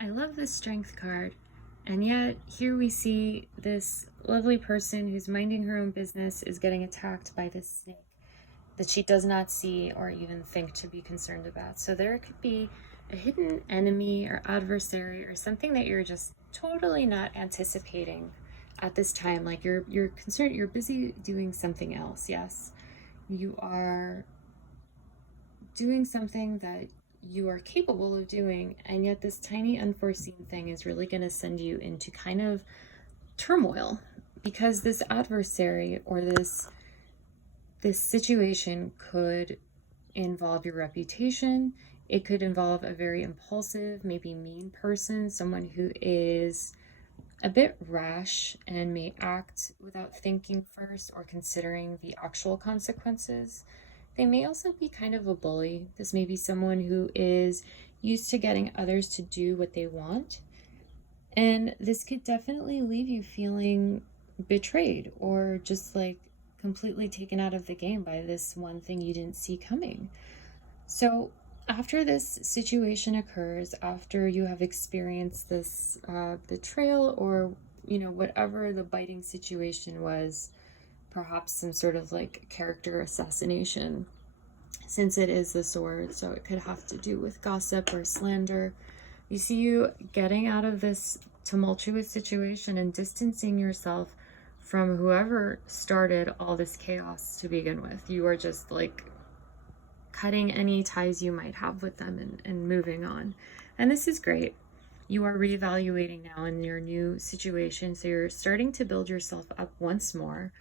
I love the strength card. And yet, here we see this lovely person who's minding her own business is getting attacked by this snake that she does not see or even think to be concerned about. So there could be a hidden enemy or adversary or something that you're just totally not anticipating at this time. Like you're concerned, you're busy doing something else. Yes. You are doing something that you are capable of doing, and yet this tiny unforeseen thing is really going to send you into kind of turmoil because this adversary or this situation could involve your reputation. It could involve a very impulsive, maybe mean person, someone who is a bit rash and may act without thinking first or considering the actual consequences. They may also be kind of a bully. This may be someone who is used to getting others to do what they want. And this could definitely leave you feeling betrayed or just like completely taken out of the game by this one thing you didn't see coming. So, after this situation occurs, after you have experienced this betrayal or, whatever the biting situation was, perhaps some sort of like character assassination, since it is the sword, so it could have to do with gossip or slander. You see you getting out of this tumultuous situation and distancing yourself from whoever started all this chaos to begin with. You are just like cutting any ties you might have with them and moving on. And this is great. You are reevaluating now in your new situation, so you're starting to build yourself up once more.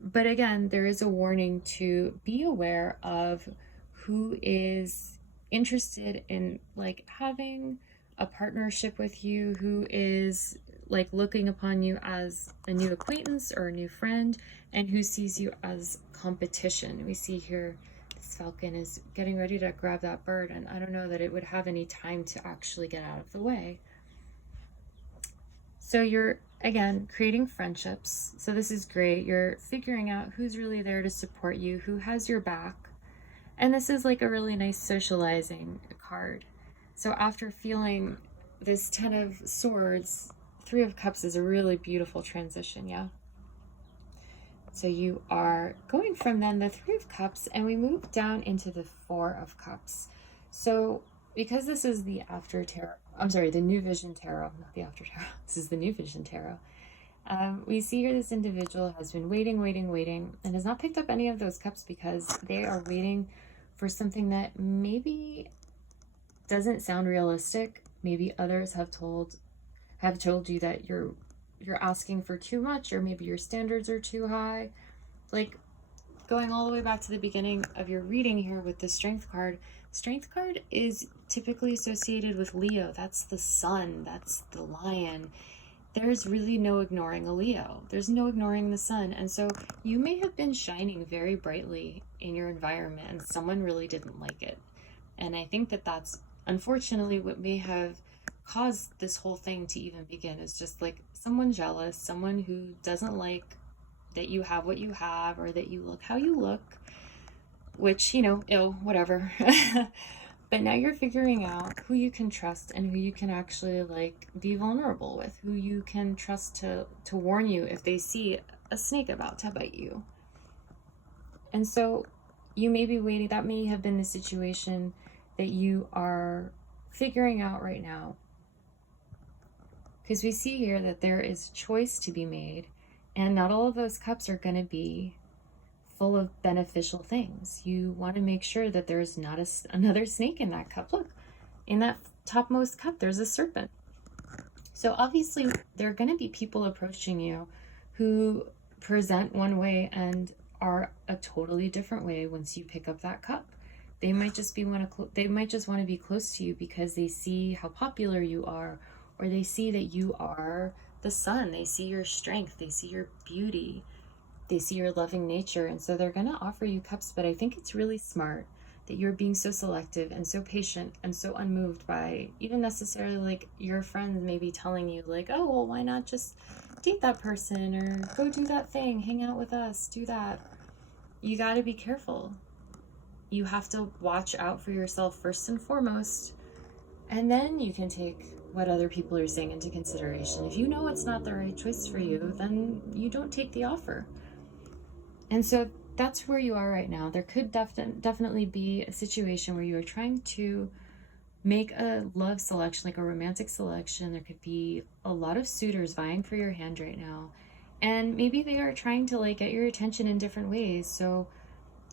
But again, there is a warning to be aware of who is interested in like having a partnership with you, who is like looking upon you as a new acquaintance or a new friend, and who sees you as competition. We see here this falcon is getting ready to grab that bird, and I don't know that it would have any time to actually get out of the way. So you're, again, creating friendships. So this is great. You're figuring out who's really there to support you, who has your back. And this is like a really nice socializing card. So after feeling this 10 of swords, 3 of cups is a really beautiful transition, yeah? So you are going from then the 3 of cups, and we move down into the 4 of cups. So because this is the after tarot, I'm sorry, the new vision tarot, not the after tarot, this is the new vision tarot. We see here this individual has been waiting, and has not picked up any of those cups because they are waiting for something that maybe doesn't sound realistic. Maybe others have told you that you're asking for too much, or maybe your standards are too high. Like going all the way back to the beginning of your reading here with the strength card. Strength card is typically associated with Leo. That's the sun, that's the lion. There's really no ignoring a Leo. There's no ignoring the sun. And so you may have been shining very brightly in your environment and someone really didn't like it. And I think that that's unfortunately what may have caused this whole thing to even begin, is just like someone jealous, someone who doesn't like that you have what you have or that you look how you look, which, whatever. But now you're figuring out who you can trust and who you can actually like be vulnerable with, who you can trust to warn you if they see a snake about to bite you. And so you may be waiting, that may have been the situation that you are figuring out right now. Because we see here that there is a choice to be made, and not all of those cups are going to be full of beneficial things. You want to make sure that there's not another snake in that cup. Look, in that topmost cup, there's a serpent. So obviously, there are going to be people approaching you who present one way and are a totally different way once you pick up that cup. They might just want to be close to you because they see how popular you are, or they see that you are the sun. They see your strength. They see your beauty. They see your loving nature, and so they're going to offer you cups. But I think it's really smart that you're being so selective and so patient and so unmoved by even necessarily like your friends maybe telling you like, oh, well, why not just date that person or go do that thing, hang out with us, do that. You got to be careful. You have to watch out for yourself first and foremost, and then you can take what other people are saying into consideration. If you know it's not the right choice for you, then you don't take the offer. And so that's where you are right now. There could definitely be a situation where you are trying to make a love selection, like a romantic selection. There could be a lot of suitors vying for your hand right now. And maybe they are trying to like get your attention in different ways. So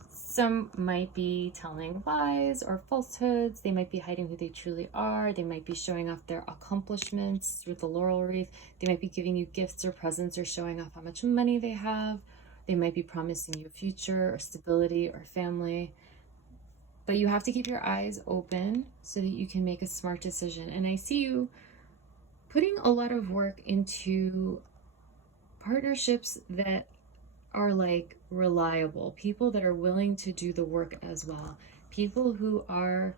some might be telling lies or falsehoods. They might be hiding who they truly are. They might be showing off their accomplishments through the laurel wreath. They might be giving you gifts or presents or showing off how much money they have. They might be promising you a future or stability or family. But you have to keep your eyes open so that you can make a smart decision. And I see you putting a lot of work into partnerships that are like reliable, people that are willing to do the work as well, people who are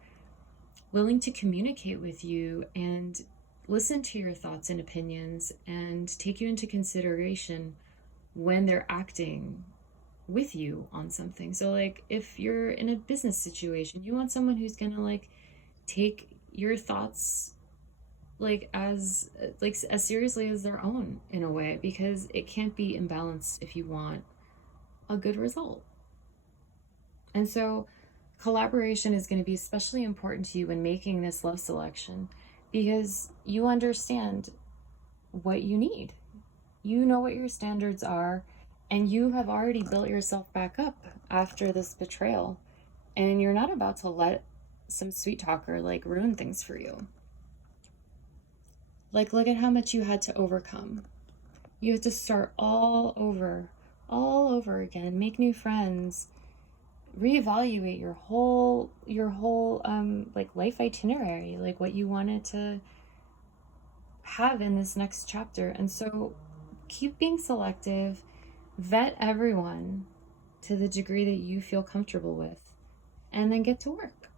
willing to communicate with you and listen to your thoughts and opinions and take you into consideration when they're acting with you on something. So like if you're in a business situation, you want someone who's gonna like take your thoughts as seriously as their own in a way, because it can't be imbalanced if you want a good result. And so collaboration is going to be especially important to you when making this love selection, because you understand what you need. You know what your standards are, and you have already built yourself back up after this betrayal. And you're not about to let some sweet talker like ruin things for you. Like, look at how much you had to overcome. You have to start all over again, make new friends, reevaluate your whole like life itinerary, like what you wanted to have in this next chapter. And so keep being selective, vet everyone to the degree that you feel comfortable with, and then get to work.